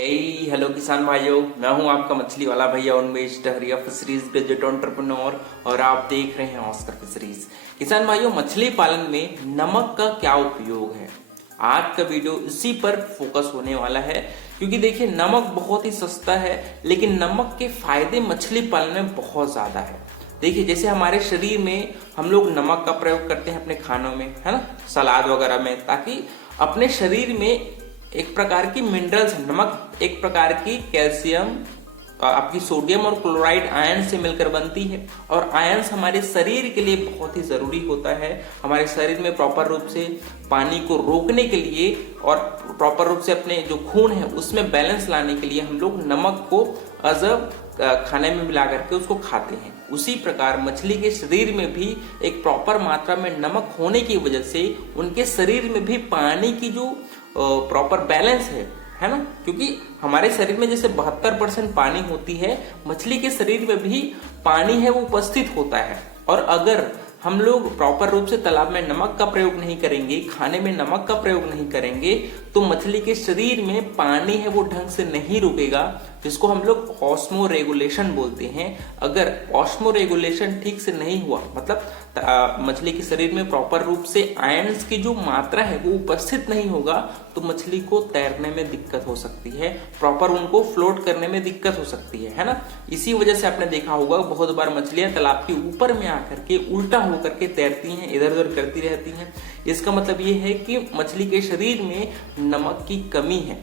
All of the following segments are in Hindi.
हेलो किसान भाइयों, मैं हूं आपका मछली वाला भैया उन्मेष डहरिया फिशरीज ग्रेजुएट एंटरप्रेन्योर और आप देख रहे हैं ऑस्कर फिशरीज। किसान भाइयों, मछली पालन में नमक का क्या उपयोग है, आज का वीडियो इसी पर फोकस होने वाला है। क्योंकि देखिए, नमक बहुत ही सस्ता है लेकिन नमक के फायदे मछली पालन में बहुत ज्यादा है। देखिए, जैसे हमारे शरीर में हम लोग नमक का प्रयोग करते हैं अपने खानों में, है ना, सलाद वगैरह में, ताकि अपने शरीर में एक प्रकार की मिनरल्स, नमक एक प्रकार की कैल्शियम, आपकी सोडियम और क्लोराइड आयन से मिलकर बनती है। और आयंस हमारे शरीर के लिए बहुत ही जरूरी होता है। हमारे शरीर में प्रॉपर रूप से पानी को रोकने के लिए और प्रॉपर रूप से अपने जो खून है उसमें बैलेंस लाने के लिए हम लोग नमक को अजब खाने में मिला करके उसको खाते हैं। उसी प्रकार मछली के शरीर में भी एक प्रॉपर मात्रा में नमक होने की वजह से उनके शरीर में भी पानी की जो प्रॉपर बैलेंस है ना, क्योंकि हमारे शरीर में जैसे 72% पानी होती है, मछली के शरीर में भी पानी है वो उपस्थित होता है। और अगर हम लोग प्रॉपर रूप से तालाब में नमक का प्रयोग नहीं करेंगे, खाने में नमक का प्रयोग नहीं करेंगे, तो मछली के शरीर में पानी है वो ढंग से नहीं रुकेगा, जिसको हम लोग ऑस्मो रेगुलेशन बोलते हैं। अगर ऑस्मो रेगुलेशन ठीक से नहीं हुआ, मतलब मछली के शरीर में प्रॉपर रूप से आयंस की जो मात्रा है वो उपस्थित नहीं होगा, तो मछली को तैरने में दिक्कत हो सकती है, प्रॉपर उनको फ्लोट करने में दिक्कत हो सकती है ना। इसी वजह से आपने देखा होगा बहुत बार मछलियां तालाब के ऊपर में आकर के उल्टा होकर के तैरती हैं, इधर उधर करती रहती हैं। इसका मतलब ये है कि मछली के शरीर में नमक की कमी है।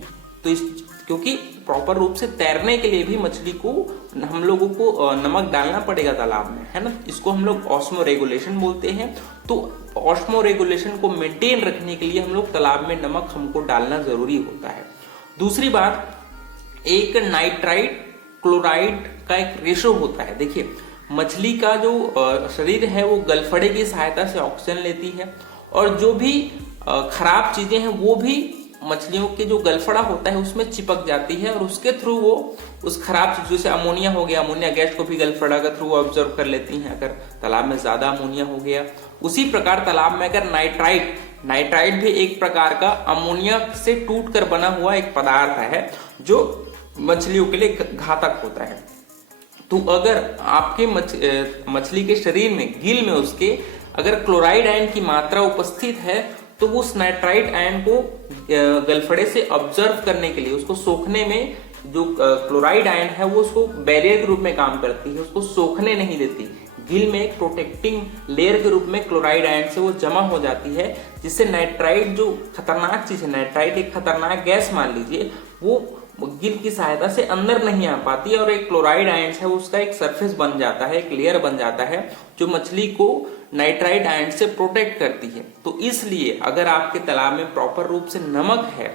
तो क्योंकि प्रॉपर रूप से तैरने के लिए भी मछली को हम लोगों को नमक डालना पड़ेगा तालाब में, है ना। इसको हम लोग ऑस्मो रेगुलेशन बोलते हैं। तो ऑस्मो रेगुलेशन को मेंटेन रखने के लिए हम लोग तालाब में नमक हमको डालना जरूरी होता है। दूसरी बात, एक नाइट्राइट क्लोराइड का एक रेशो होता है। देखिए, मछली का जो शरीर है वो गलफड़े की सहायता से ऑक्सीजन लेती है, और जो भी खराब चीजें हैं वो भी मछलियों के जो गलफड़ा होता है उसमें चिपक जाती है, और उसके थ्रू वो उस खराब चीजों से अमोनिया हो गया, अमोनिया गैस को भी गलफड़ा के थ्रू ऑब्जर्व कर लेती हैं अगर तालाब में ज्यादा अमोनिया हो गया। उसी प्रकार तालाब में अगर नाइट्राइट भी एक प्रकार का अमोनिया से टूट कर बना हुआ एक पदार्थ है जो मछलियों के लिए घातक होता है। तो अगर आपके मछली के शरीर में, गिल में उसके अगर क्लोराइड आयन की मात्रा उपस्थित है, तो वो उस नाइट्राइट आयन को गलफड़े से ऑब्जर्व करने के लिए, उसको सोखने में, जो क्लोराइड आयन है वो उसको बैरियर के रूप में काम करती है, उसको सोखने नहीं देती। गिल में एक प्रोटेक्टिंग लेयर के रूप में क्लोराइड आयन से वो जमा हो जाती है, जिससे नाइट्राइट, जो खतरनाक चीज है, नाइट्राइट एक खतरनाक गैस मान लीजिए, वो गिल की सहायता से अंदर नहीं आ पाती है, और एक क्लोराइड आयन है उसका एक सरफेस बन जाता है, एक लेयर बन जाता है जो मछली को नाइट्राइट आयन से प्रोटेक्ट करती है। तो इसलिए अगर आपके तालाब में प्रॉपर रूप से नमक है,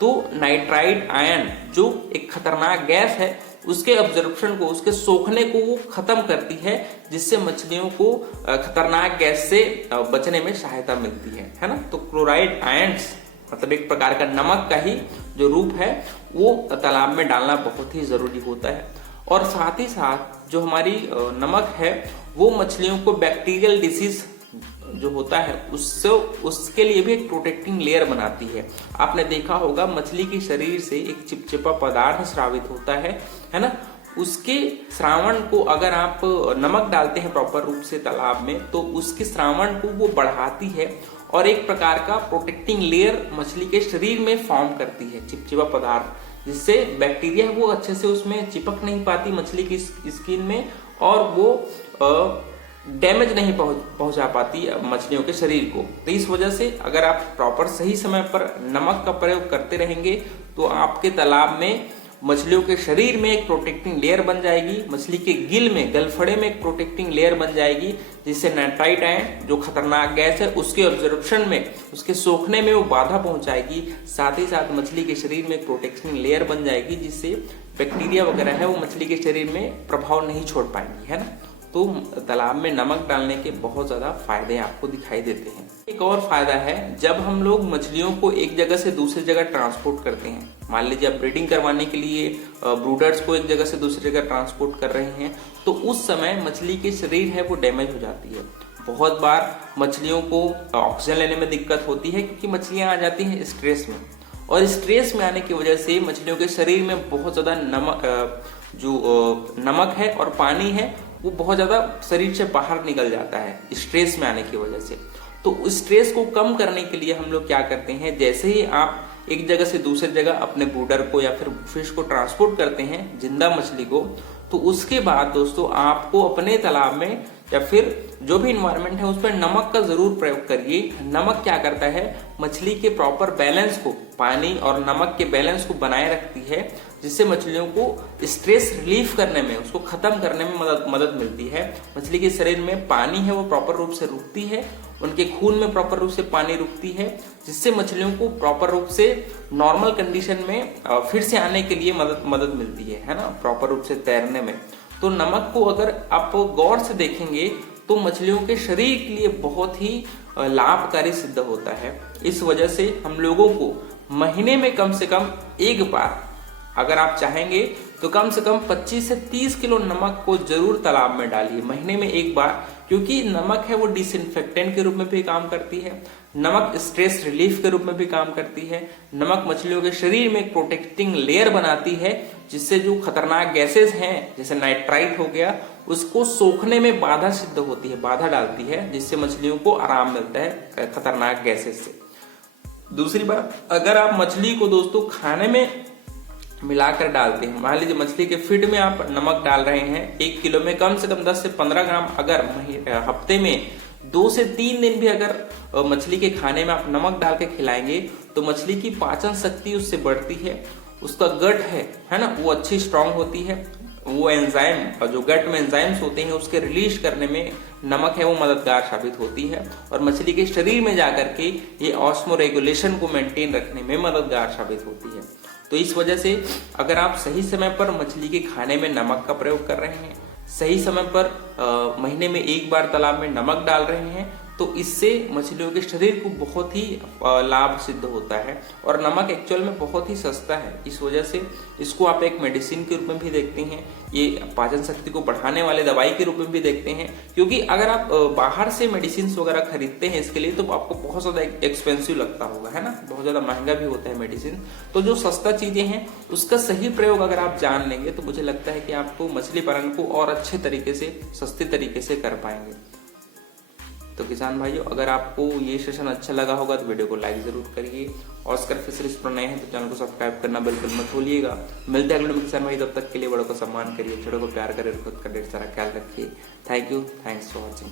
तो नाइट्राइट आयन जो एक खतरनाक गैस है उसके ऑब्जर्वेशन को, उसके सोखने को वो खत्म करती है, जिससे मछलियों को खतरनाक गैस से बचने में सहायता मिलती है ना। तो क्लोराइड आयंस मतलब एक प्रकार का नमक का ही जो रूप है वो तालाब में डालना बहुत ही जरूरी होता है। और साथ ही साथ जो हमारी नमक है वो मछलियों को बैक्टीरियल डिसीज जो होता है उसके लिए भी एक प्रोटेक्टिंग लेयर बनाती है। आपने देखा होगा मछली के शरीर से एक चिपचिपा पदार्थ स्रावित होता है ना। उसके श्रावण को अगर आप नमक डालते हैं प्रॉपर रूप से तालाब में, तो उसके श्रावण को वो बढ़ाती है और एक प्रकार का प्रोटेक्टिंग लेयर मछली के शरीर में फॉर्म करती है, चिपचिपा पदार्थ, जिससे बैक्टीरिया वो अच्छे से उसमें चिपक नहीं पाती मछली की स्किन में, और वो डैमेज नहीं पहुंचा पाती मछलियों के शरीर को। तो इस वजह से अगर आप प्रॉपर सही समय पर नमक का प्रयोग करते रहेंगे, तो आपके तालाब में मछलियों के शरीर में एक प्रोटेक्टिंग लेयर बन जाएगी, मछली के गिल में, गलफड़े में एक प्रोटेक्टिंग लेयर बन जाएगी, जिससे नाइट्राइट आयन जो खतरनाक गैस है उसके ऑब्जर्वेशन में, उसके सोखने में वो बाधा पहुंचाएगी। साथ ही साथ मछली के शरीर में एक प्रोटेक्टिंग लेयर बन जाएगी, जिससे बैक्टीरिया वगैरह है वो मछली के शरीर में प्रभाव नहीं छोड़ पाएंगी, है ना। तो तालाब में नमक डालने के बहुत ज्यादा फायदे आपको दिखाई देते हैं। एक और फायदा है, जब हम लोग मछलियों को एक जगह से दूसरी जगह ट्रांसपोर्ट करते हैं, मान लीजिए आप ब्रीडिंग करवाने के लिए ब्रूडर्स को एक जगह से दूसरी जगह ट्रांसपोर्ट कर रहे हैं, तो उस समय मछली के शरीर है वो डैमेज हो जाती है। बहुत बार मछलियों को ऑक्सीजन लेने में दिक्कत होती है, क्योंकि मछलियां आ जाती हैं स्ट्रेस में, और स्ट्रेस में आने की वजह से मछलियों के शरीर में बहुत ज्यादा नमक है और पानी है वो बहुत ज्यादा शरीर से बाहर निकल जाता है स्ट्रेस में आने की वजह से। तो स्ट्रेस को कम करने के लिए हम लोग क्या करते हैं, जैसे ही आप एक जगह से दूसरी जगह अपने ब्रूडर को या फिर फिश को ट्रांसपोर्ट करते हैं, जिंदा मछली को, तो उसके बाद दोस्तों आपको अपने तालाब में या फिर जो भी इन्वायरमेंट है उस पर नमक का जरूर प्रयोग करिए। नमक क्या करता है, मछली के प्रॉपर बैलेंस को, पानी और नमक के बैलेंस को बनाए रखती है, जिससे मछलियों को स्ट्रेस रिलीफ करने में, उसको खत्म करने में मदद मिलती है। मछली के शरीर में पानी है वो प्रॉपर रूप से रुकती है, उनके खून में प्रॉपर रूप से पानी रुकती है, जिससे मछलियों को प्रॉपर रूप से नॉर्मल कंडीशन में फिर से आने के लिए मदद मिलती है ना, प्रॉपर रूप से तैरने में। तो नमक को अगर आप गौर से देखेंगे तो मछलियों के शरीर के लिए बहुत ही लाभकारी सिद्ध होता है। इस वजह से हम लोगों को महीने में कम से कम एक बार, अगर आप चाहेंगे तो कम से कम 25 से 30 किलो नमक को जरूर तालाब में डालिए महीने में एक बार, क्योंकि नमक है वो डिसइंफेक्टेंट के रूप में भी काम करती है, नमक स्ट्रेस रिलीफ के रूप में भी काम करती है, नमक मछलियों के शरीर में एक प्रोटेक्टिंग लेयर बनाती है, जिससे जो खतरनाक गैसेस हैं जैसे नाइट्राइट हो गया उसको सोखने में बाधा सिद्ध होती है, बाधा डालती है, जिससे मछलियों को आराम मिलता है खतरनाक गैसेस से। दूसरी बात, अगर आप मछली को दोस्तों खाने में मिलाकर डालते हैं, मान लीजिए मछली के फीड में आप नमक डाल रहे हैं, 1 किलो में कम से कम 10 से 15 ग्राम, अगर हफ्ते में 2 से 3 दिन भी अगर मछली के खाने में आप नमक डाल के खिलाएंगे तो मछली की पाचन शक्ति उससे बढ़ती है, उसका गट है ना, वो अच्छी स्ट्रांग होती है, वो एंजाइम, जो गट में एंजाइम्स होते हैं उसके रिलीज करने में नमक है वो मददगार साबित होती है, और मछली के शरीर में जाकर के ये ऑस्मो रेगुलेशन को मेंटेन रखने में मददगार साबित होती है। तो इस वजह से अगर आप सही समय पर मछली के खाने में नमक का प्रयोग कर रहे हैं, सही समय पर महीने में एक बार तालाब में नमक डाल रहे हैं, तो इससे मछलियों के शरीर को बहुत ही लाभ सिद्ध होता है। और नमक एक्चुअल में बहुत ही सस्ता है, इस वजह से इसको आप एक मेडिसिन के रूप में भी देखते हैं, ये पाचन शक्ति को बढ़ाने वाले दवाई के रूप में भी देखते हैं, क्योंकि अगर आप बाहर से मेडिसिन वगैरह खरीदते हैं इसके लिए तो आपको बहुत ज्यादा एक्सपेंसिव लगता होगा, है ना, बहुत ज्यादा महंगा भी होता है मेडिसिन। तो जो सस्ता चीजें हैं उसका सही प्रयोग अगर आप जान लेंगे तो मुझे लगता है कि आपको मछली पालन को और अच्छे तरीके से, सस्ते तरीके से कर पाएंगे। तो किसान भाइयों, अगर आपको ये सेशन अच्छा लगा होगा तो वीडियो को लाइक जरूर करिए, ऑस्कर फिशरीज पर नए हैं तो चैनल को सब्सक्राइब करना बिल्कुल मत भूलिएगा। मिलते हैं अगले में किसान भाई, तब तक के लिए बड़ों को सम्मान करिए, छोटों को प्यार करिए, खुद का ढेर सारा ख्याल रखिए। Thank you, thanks for watching.